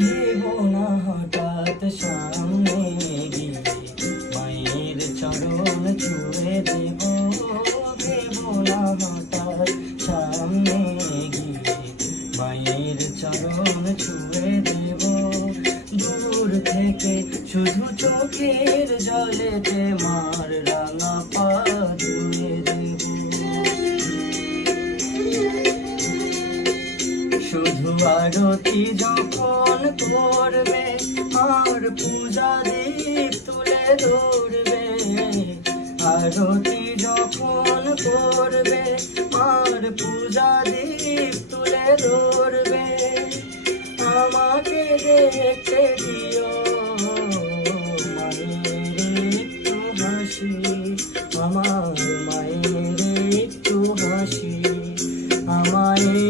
ভেবো না হঠাৎ সামনে গিয়ে মায়ের চরণ ছুঁয়ে দেব। ভেবো না হঠাৎ সামনে গিয়ে মায়ের চরণ ছুঁয়ে দেব। দূর থেকে শুধু চোখের জলেতে মার রাঙা পা ধুয়ে দেব। শুধু আরতি যখন করবে আর পূজা দীপ তুলে ধরবে, আরতি যখন করবে আর পূজা দীপ তুলে ধরবে, আমাকে দেখতে দিও মায়ের একটু হাসি, আমার মায়ের একটু হাসি, আমায়